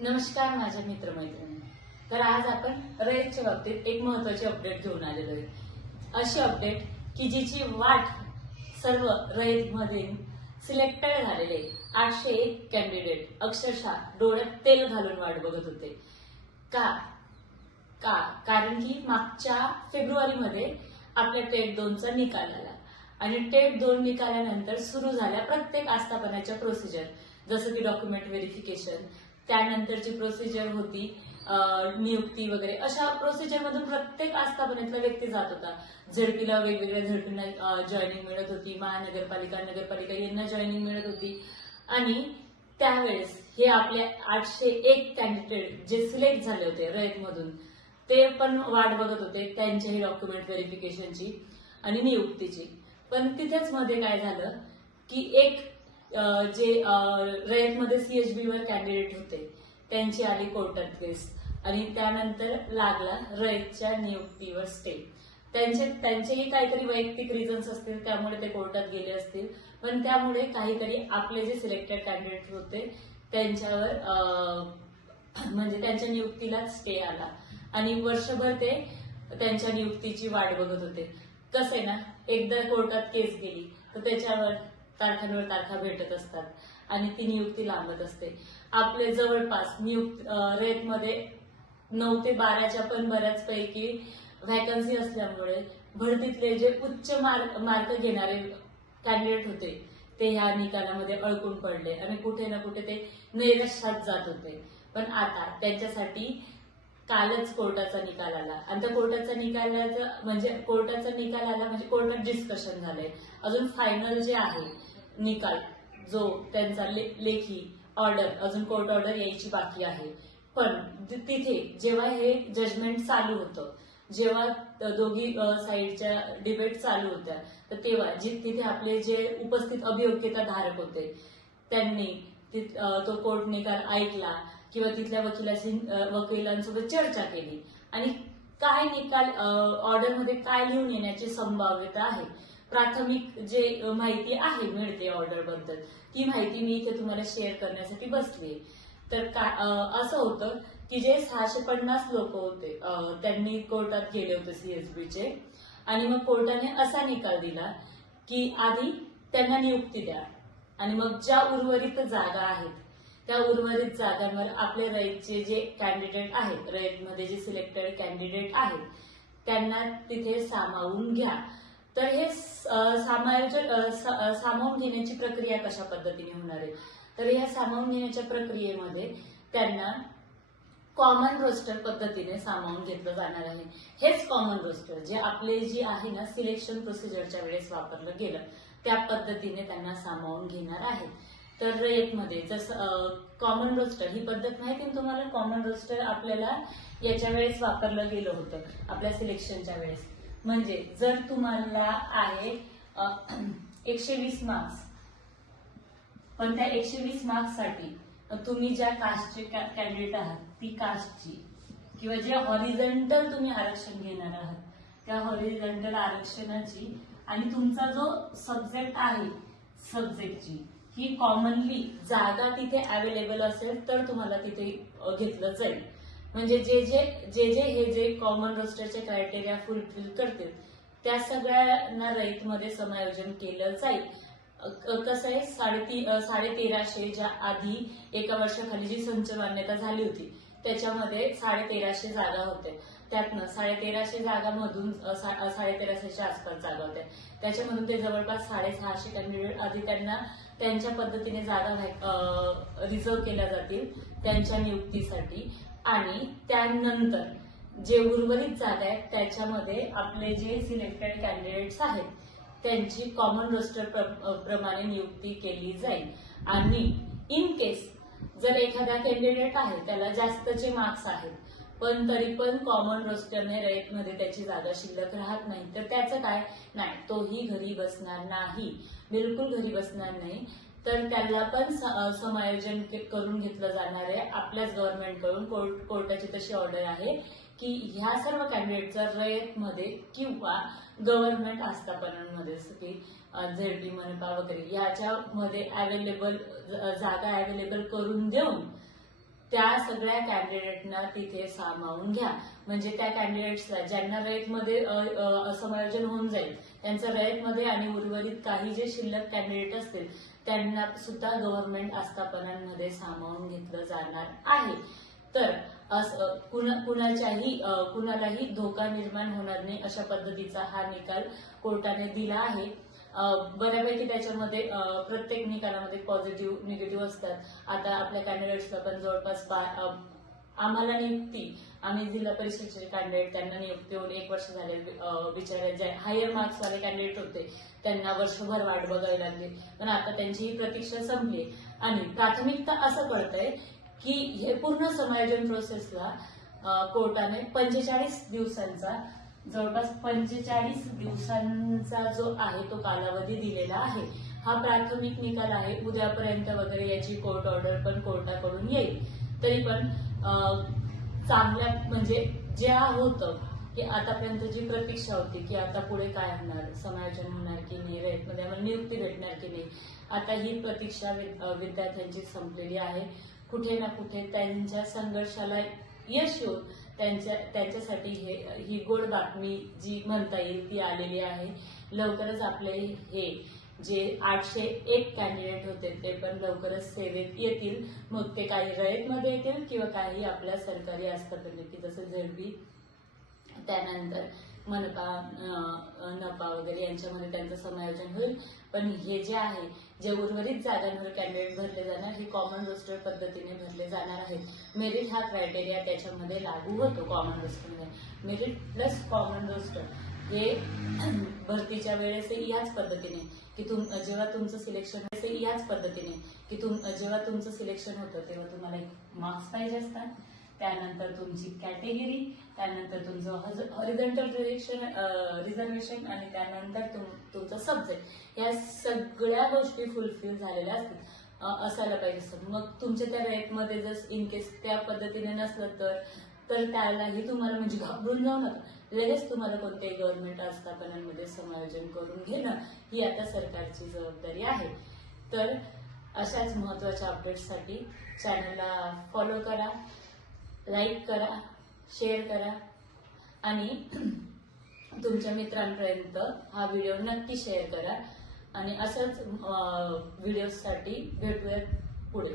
नमस्कार माझ्या मित्रमैत्रिणी. तर आज आपण रयतच्या बाबतीत एक महत्त्वाची अपडेट घेऊन आलेलो आहे. अशी अपडेट की जिची वाट सर्व रयतमध्ये सिलेक्टेड झालेले 801 कॅन्डिडेट अक्षरशः डोळ्यात तेल घालून वाट बघत होते. का का कारण की मागच्या फेब्रुवारीमध्ये आपल्या टेट 2चा निकाल आला आणि टेट 2 निकालानंतर सुरू झाल्या प्रत्येक आस्थापनाच्या प्रोसिजर, जसं की डॉक्युमेंट व्हेरिफिकेशन, त्यानंतरची प्रोसिजर होती नियुक्ती वगैरे. अशा प्रोसिजर मधून प्रत्येक आस्थापनेतला व्यक्ती जात होता. झडपीला वेगवेगळ्या झडपींना जॉईनिंग मिळत होती, महानगरपालिका नगरपालिका यांना जॉईनिंग मिळत होती. आणि त्यावेळेस हे आपले 801 कॅन्डिडेट जे सिलेक्ट झाले होते रयतमधून ते पण वाट बघत होते त्यांच्याही डॉक्युमेंट व्हेरिफिकेशनची आणि नियुक्तीची. पण तिथेच मध्ये काय झालं की एक जे रयतमध्ये CHB वर कॅन्डिडेट होते त्यांची आली कोर्टात केस आणि त्यानंतर लागला रयतच्या नियुक्तीवर स्टे. त्यांचेही काहीतरी वैयक्तिक रिझन्स असतील त्यामुळे ते कोर्टात गेले असतील, पण त्यामुळे काहीतरी आपले जे सिलेक्टेड कॅन्डिडेट होते त्यांच्यावर म्हणजे त्यांच्या नियुक्तीला स्टे आला आणि वर्षभर ते त्यांच्या नियुक्तीची वाट बघत होते. कसं आहे ना, एकदा कोर्टात केस गेली तर त्याच्यावर तारखांवर तारखा भेटत असतात आणि ती नियुक्ती लांबत असते. आपले जवळपास रयतमध्ये 9 ते 12च्या पण बऱ्याच पैकी व्हॅकन्सी असल्यामुळे भरतीतले जे उच्च मार्क घेणारे कॅन्डिडेट होते ते ह्या निकालामध्ये अडकून पडले आणि कुठे ना कुठे ते नैराश्यात जात होते. पण आता त्यांच्यासाठी कालच कोर्टाचा निकाल आला आणि त्या कोर्टाचा निकाल आला म्हणजे कोर्टात डिस्कशन झालंय. अजून फायनल जे आहे निकाल जो त्यांचा लेखी ऑर्डर, अजून कोर्ट ऑर्डर यायची बाकी आहे. पण तिथे जेव्हा हे जजमेंट चालू होतं, जेव्हा दोघी साईडच्या डिबेट चालू होत्या, तर तेव्हा तिथे आपले जे उपस्थित अभियोग्यता धारक होते त्यांनी तो कोर्ट निकाल ऐकला किंवा तिथल्या वकिलांसोबत चर्चा केली आणि काय निकाल ऑर्डरमध्ये काय लिहून येण्याची संभाव्यता आहे. प्राथमिक जे माहिती आहे मिळते ऑर्डर बद्दल, ती माहिती मी इथे तुम्हाला शेअर करण्यासाठी बसली. तर असं होतं की जे 650 लोक होते त्यांनी कोर्टात गेले होते CHBचे आणि मग कोर्टाने असा निकाल दिला की आधी त्यांना नियुक्ती द्या आणि मग ज्या उर्वरित जागा आहेत त्या उर्वरित जागांवर आपले रयतचे जे कॅन्डिडेट आहेत, रयतमध्ये जे सिलेक्टेड कॅन्डिडेट आहेत त्यांना तिथे सामावून घ्या. तर हे सामावून घेण्याची प्रक्रिया कशा पद्धतीने होणार आहे, तर या सामावून घेण्याच्या प्रक्रियेमध्ये त्यांना कॉमन रोस्टर पद्धतीने सामावून घेतलं जाणार आहे. हेच कॉमन रोस्टर जे आपले जी आहे ना सिलेक्शन प्रोसिजरच्या वेळेस वापरलं गेलं त्या पद्धतीने त्यांना सामावून घेणार आहे. तर रयतमध्ये जसं कॉमन रोस्टर ही पद्धत माहिती आहे तुम्हाला. कॉमन रोस्टर आपल्याला याच्या वेळेस वापरलं गेलं होतं आपल्या सिलेक्शनच्या वेळेस. म्हणजे जर तुम्हाला आहे 120 मार्क्स, पण त्या 120 मार्क्ससाठी तुम्ही ज्या कास्टचे कॅन्डिडेट आहात ती कास्टची किंवा जे हॉरिझॉन्टल तुम्ही आरक्षण घेणार आहात त्या हॉरिझॉन्टल आरक्षणाची आणि तुमचा जो सब्जेक्ट आहे सब्जेक्टची ही कॉमनली जागा तिथे अवेलेबल असेल तर तुम्हाला तिथे घेतलं जाईल. म्हणजे जे कॉमन रोस्टरचे क्रायटेरिया फुलफिल करतील त्या सगळ्यांना रयतमध्ये समायोजन केलं जाईल. कसं आहे 1350 ज्या आधी एका वर्षाखाली जी संच मान्यता झाली होती त्याच्यामध्ये 1350 जागा होत्या. त्यातनं 1350 जागामधून 1350च्या आसपास जागा होत्या. त्याच्यामधून ते जवळपास 650 कॅन्डिडेट आधी त्यांना त्यांच्या पद्धतीने जागा रिझर्व केल्या जातील त्यांच्या नियुक्तीसाठी आणि त्यानंतर जे उर्वरित जागा आहेत त्याच्यामध्ये आपले जे सिलेक्टेड कॅन्डिडेट्स आहेत त्यांची कॉमन रोस्टर प्रमाणे नियुक्ती केली जाईल. आणि इन केस जर एखादा कॅन्डिडेट आहे त्याला जास्तचे मार्क्स आहेत पण तरी पण कॉमन रोस्टरने रयतमध्ये त्याची जागा शिल्लक राहत नाही तर त्याचं काय नाही, तोही घरी बसणार नाही, बिलकुल घरी बसणार नाही. तर त्याला पण समायोजन करून घेतलं जाणार आहे आपल्याच गव्हर्नमेंटकडून. कोर्टाची तशी ऑर्डर आहे की ह्या सर्व कॅन्डिडेटचा रयतमध्ये किंवा गव्हर्नमेंट आस्थापनांमध्ये जसं की ZD मनपा वगैरे याच्यामध्ये जागा अवेलेबल करून देऊन त्या सगळ्या कॅन्डिडेटना तिथे सामावून घ्या. म्हणजे त्या कॅन्डिडेट्सला ज्यांना रयतमध्ये समायोजन होऊन जाईल त्यांचं रयतमध्ये आणि उर्वरित काही जे शिल्लक कॅन्डिडेट असतील त्यांना सुद्धा गव्हर्नमेंट आस्थापनांमध्ये सामावून घेतलं जाणार आहे. तर कुणालाही धोका निर्माण होणार नाही अशा पद्धतीचा हा निकाल कोर्टाने दिला आहे. बऱ्यापैकी त्याच्यामध्ये प्रत्येक निकालामध्ये पॉझिटिव्ह निगेटिव्ह असतात. आता आपल्या कॅन्डिडेट्सला पण जवळपास आम्हाला नियुक्ती, आम्ही जिल्हा परिषदेचे कॅन्डिडेट त्यांना नियुक्ती होऊन 1 वर्ष झाले. बिचारे जे हायर मार्क्स वाले कॅन्डिडेट होते त्यांना वर्षभर वाट बघावी लागली, पण आता त्यांची ही प्रतीक्षा संपली आणि प्राथमिकता असं कळतंय की हे पूर्ण समायोजन प्रोसेसला कोर्टाने 45 दिवसांचा जवळपास 45 दिवसांचा जो आहे तो कालावधी दिलेला आहे. हा प्राथमिक निकाल आहे. उद्यापर्यंत वगैरे याची कोर्ट ऑर्डर पण कोर्टाकडून येईल. तरी पण चांगल्या म्हणजे ज्या होतं की आतापर्यंत जी प्रतीक्षा होती की आता पुढे काय होणार, समायोजन होणार की नाही, रयतमध्ये आम्हाला नियुक्ती भेटणार की नाही, आता ही प्रतीक्षा विद्यार्थ्यांची संपलेली आहे. कुठे ना कुठे त्यांच्या संघर्षाला यश येऊन त्यांच्यासाठी ही गोड बातमी जी म्हणता येईल ती आलेली आहे. लवकरच आपले हे जे 801 कॅन्डिडेट होते ते पण लवकरच सेवेत येतील. मग ते काही रयतमध्ये येतील किंवा काही आपल्या सरकारी आस्थापनेत येतील, जसं झेडपी, त्यानंतर मनपा, नपा वगैरे यांच्यामध्ये त्यांचं समायोजन होईल. पण हे जे आहे जे उर्वरित जागांवर कॅन्डिडेट भरले जाणार हे कॉमन रोस्टर पद्धतीने भरले जाणार आहेत. मेरिट हा क्रायटेरिया त्याच्यामध्ये लागू होतो. कॉमन रोस्टरमध्ये मेरिट प्लस कॉमन रोस्टर हे भरतीच्या वेळेस याच पद्धतीने की जेव्हा तुमचं सिलेक्शन याच पद्धतीने की जेव्हा तुमचं सिलेक्शन होतं तेव्हा तुम्हाला मार्क्स पाहिजे असतात, त्यानंतर तुमची कॅटेगरी, त्यानंतर तुमचं हॉरिझॉन्टल रिझर्वेशन आणि त्यानंतर तुमचं सब्जेक्ट, या सगळ्या गोष्टी फुलफिल झालेल्या असायला पाहिजे असतात. मग तुमच्या त्या रयतमध्ये जर इन केस त्या पद्धतीने नसलं तर त्यालाही तुम्हाला म्हणजे घाबरून जाऊ नका, लगेच तुम्हाला कोणत्याही गव्हर्नमेंट आस्थापनांमध्ये समायोजन करून घेणं ही आता सरकारची जबाबदारी आहे. तर अशाच महत्त्वाच्या अपडेट्ससाठी चॅनलला फॉलो करा, लाईक करा, शेअर करा आणि तुमच्या मित्रांपर्यंत हा व्हिडिओ नक्की शेअर करा. आणि अशाच व्हिडिओसाठी भेटूयात पुढे.